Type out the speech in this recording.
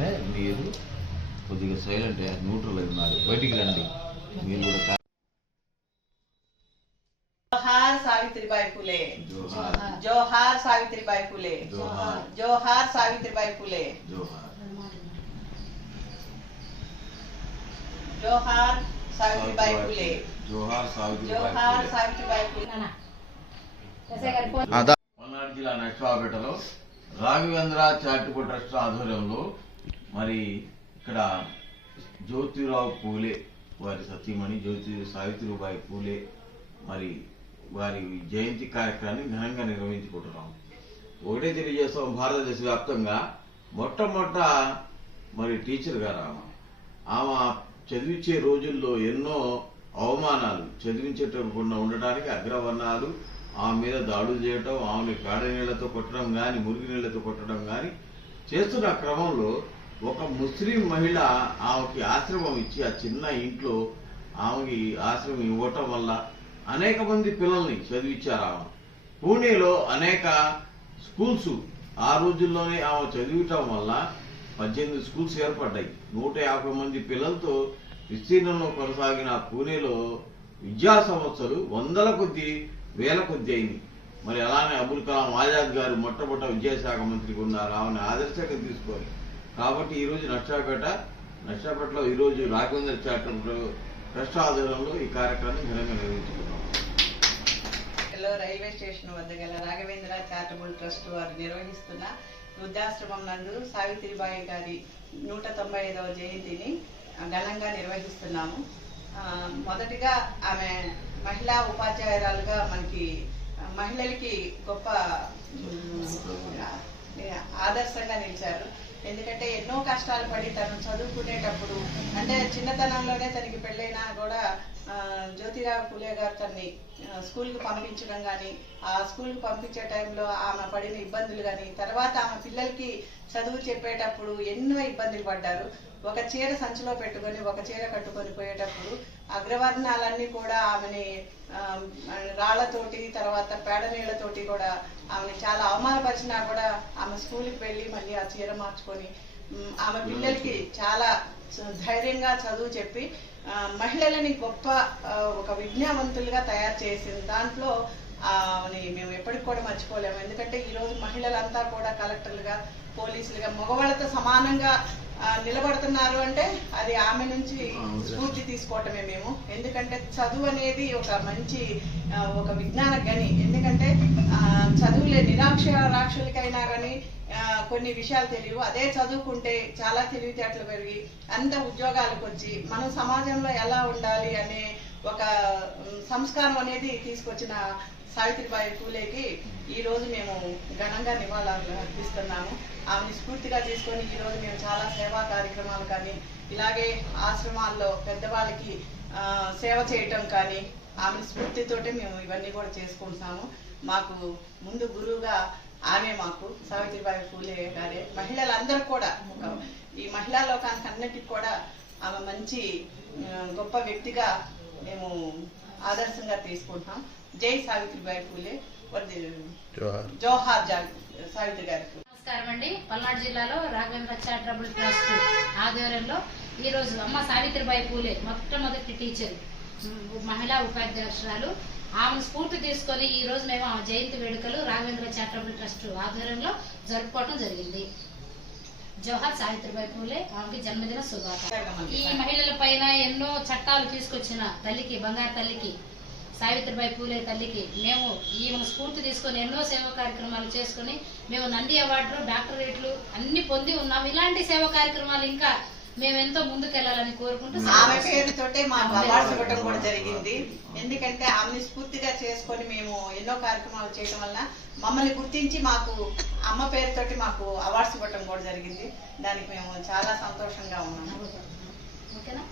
మాత్రమే మీరు కొద్దిగా సైలెంట్ న్యూట్రల్ అయి ఉన్నారు. బయటికి రండి. మీరు కూడా కా- జోహార్ సావిత్రిబాయి ఫులే. జోహార్. జోహార్ సావిత్రిబాయి ఫులే. జోహార్. జోహార్ సావిత్రిబాయి ఫులే. జోహార్. జోహార్ సావిత్రిబాయి ఫులే. జోహార్ జోహార్ సావిత్రిబాయి సావిత్రిబాయి ఫులే. పల్నాడు జిల్లా నక్షవాపేటలో రాఘవేంద్ర చారిటబుల్ ట్రస్ట్ ఆధ్వర్యంలో మరి ఇక్కడ జ్యోతిరావు పూలే వారి సతీమణి జ్యోతి సావిత్రిబాయి పూలే మరి వారి జయంతి కార్యక్రమాన్ని ఘనంగా నిర్వహించుకుంటున్నాం. ఒకటే తెలియజేస్తాం భారతదేశ వ్యాప్తంగా మొట్టమొదట మరి టీచర్ గారు ఆమె. ఆమె చదివించే రోజుల్లో ఎన్నో అవమానాలు చదివించేటకుండా ఉండడానికి అగ్రవర్ణాలు ఆమె మీద దాడులు చేయటం ఆమెను కాడ నీళ్ళతో కొట్టడం కానీ మురికి నీళ్ళతో కొట్టడం కానీ చేస్తున్న క్రమంలో ఒక ముస్లిం మహిళ ఆమెకి ఆశ్రమం ఇచ్చి ఆ చిన్న ఇంట్లో ఆమెకి ఆశ్రమం ఇవ్వటం వల్ల అనేక మంది పిల్లల్ని చదివించారు ఆమె. పూణేలో అనేక స్కూల్స్ ఆ రోజుల్లోనే ఆమె చదివటం వల్ల పద్దెనిమిది స్కూల్స్ ఏర్పడ్డాయి. నూట యాభై మంది పిల్లలతో విస్తీర్ణంలో కొనసాగిన పూణేలో విద్యా సంస్థలు వందల కొద్ది వేల కొద్ది అయింది. మరి అలానే అబుల్ కలాం ఆజాద్ గారు మొట్టమొదట విద్యాశాఖ మంత్రికి ఉన్నారు. ఆమెను ఆదర్శంగా తీసుకోవాలి కాబట్టి ఈ రోజు నక్షాపేట ఈరోజు రాఘవేంద్ర చారిటబుల్ ట్రస్ట్ ఆధ్వర్యంలో ఈ కార్యక్రమాన్ని ఘనంగా నిర్వహించుకున్నాం. రైల్వే స్టేషన్ వద్ద గల రాఘవేంద్ర చారిటబుల్ ట్రస్ట్ వారు నిర్వహిస్తున్న వృద్ధాశ్రమం నందు సావిత్రిబాయి గారి నూట తొంభై ఐదవ జయంతిని ఘనంగా నిర్వహిస్తున్నాము. మొదటిగా ఆమె మహిళా ఉపాధ్యాయురాలుగా మనకి మహిళలకి గొప్ప ఆదర్శంగా నిలిచారు. ఎందుకంటే ఎన్నో కష్టాలు పడి తను చదువుకునేటప్పుడు అంటే చిన్నతనంలోనే తనకి పెళ్ళైనా కూడా ఆ, జ్యోతిరావు పూలే గారు తన్ని స్కూల్కి పంపించడం కానీ ఆ స్కూల్కి పంపించే టైంలో ఆమె పడిన ఇబ్బందులు కానీ తర్వాత ఆమె పిల్లలకి చదువు చెప్పేటప్పుడు ఎన్నో ఇబ్బందులు పడ్డారు. ఒక చీర సంచిలో పెట్టుకొని ఒక చీర కట్టుకొని పోయేటప్పుడు అగ్రవర్ణాలన్నీ కూడా ఆమెని రాళ్ళతోటి తర్వాత పేడ నీళ్ళతోటి కూడా ఆమెని చాలా అవమానపరిచినా కూడా ఆమె స్కూల్కి వెళ్ళి మళ్ళీ ఆ చీర మార్చుకొని ఆమె పిల్లలకి చాలా ధైర్యంగా చదువు చెప్పి మహిళలని గొప్ప ఒక విజ్ఞావంతులుగా తయారు చేసింది దాంట్లో ఆమెని మేము ఎప్పటికి కూడా మర్చిపోలేము. ఎందుకంటే ఈ రోజు మహిళలంతా కూడా కలెక్టర్లుగా పోలీసులుగా మగవాళ్ళతో సమానంగా నిలబడుతున్నారు అంటే అది ఆమె నుంచి స్ఫూర్తి తీసుకోవటమే మేము. ఎందుకంటే చదువు అనేది ఒక మంచి ఒక విజ్ఞాన గని ఎందుకంటే ఆ, చదువులే నిరాక్షరాక్షులకైనా కానీ కొన్ని విషయాలు తెలియవు. అదే చదువుకుంటే చాలా తెలివితేటలు పెరిగి అంత ఉద్యోగాలకు వచ్చి మనం సమాజంలో ఎలా ఉండాలి అనే ఒక సంస్కారం అనేది తీసుకొచ్చిన సావిత్రిబాయి పూలేకి ఈ రోజు మేము ఘనంగా నివాళులు అర్పిస్తున్నాము. ఆమెని స్ఫూర్తిగా తీసుకొని ఈ రోజు మేము చాలా సేవా కార్యక్రమాలు కానీ ఇలాగే ఆశ్రమాల్లో పెద్దవాళ్ళకి సేవ చేయటం కానీ ఆమె స్ఫూర్తితోటే మేము ఇవన్నీ కూడా చేసుకుంటున్నాము. మాకు ముందు గురువుగా ఆమె మాకు సావిత్రిబాయి పూలే గారే. మహిళలందరూ కూడా ఒక ఈ మహిళా లోకానికి అన్నిటికి కూడా ఆమె మంచి గొప్ప వ్యక్తిగా మేము ఆదర్శంగా తీసుకుంటున్నాం. జై సావిత్రిబాయి పూలే. జోహార్. జా సావిత్రి గారికి నమస్కారం అండి. పల్నాడు జిల్లాలో రాఘవేంద్ర చారిటబుల్ ట్రస్ట్ ఆధ్వర్యంలో ఈ రోజు అమ్మ సావిత్రిబాయి పూలే మొట్టమొదటి టీచర్ మహిళా ఉపాధ్యక్షురాలు. ఆమెను స్ఫూర్తి తీసుకొని ఈ రోజు మేము ఆమె జయంతి వేడుకలు రాఘవేంద్ర చారిటబుల్ ట్రస్ట్ ఆధ్వర్యంలో జరుపుకోవడం జరిగింది. జవహర్ సావిత్రిబాయి పూలే ఆమెకి జన్మదిన శుభాకాంక్షలు. ఈ మహిళల పైన ఎన్నో చట్టాలు తీసుకొచ్చిన తల్లికి బంగారు తల్లికి సావిత్రిబాయి పూలే తల్లికి మేము ఈమెను స్ఫూర్తి తీసుకొని ఎన్నో సేవా కార్యక్రమాలు చేసుకొని మేము నంది అవార్డులు డాక్టరేట్లు అన్ని పొంది ఉన్నాం. ఇలాంటి సేవా కార్యక్రమాలు ఇంకా మేము ఎంతో ముందుకెళ్ళాలని కోరుకుంటూ ఆమె పేరుతోటే మాకు అవార్డ్స్ ఇవ్వడం కూడా జరిగింది. ఎందుకంటే ఆమెని స్ఫూర్తిగా చేసుకొని మేము ఎన్నో కార్యక్రమాలు చేయడం వల్ల మమ్మల్ని గుర్తించి మాకు అమ్మ పేరుతోటి మాకు అవార్డ్స్ ఇవ్వడం కూడా జరిగింది. దానికి మేము చాలా సంతోషంగా ఉన్నాము ఓకేనా?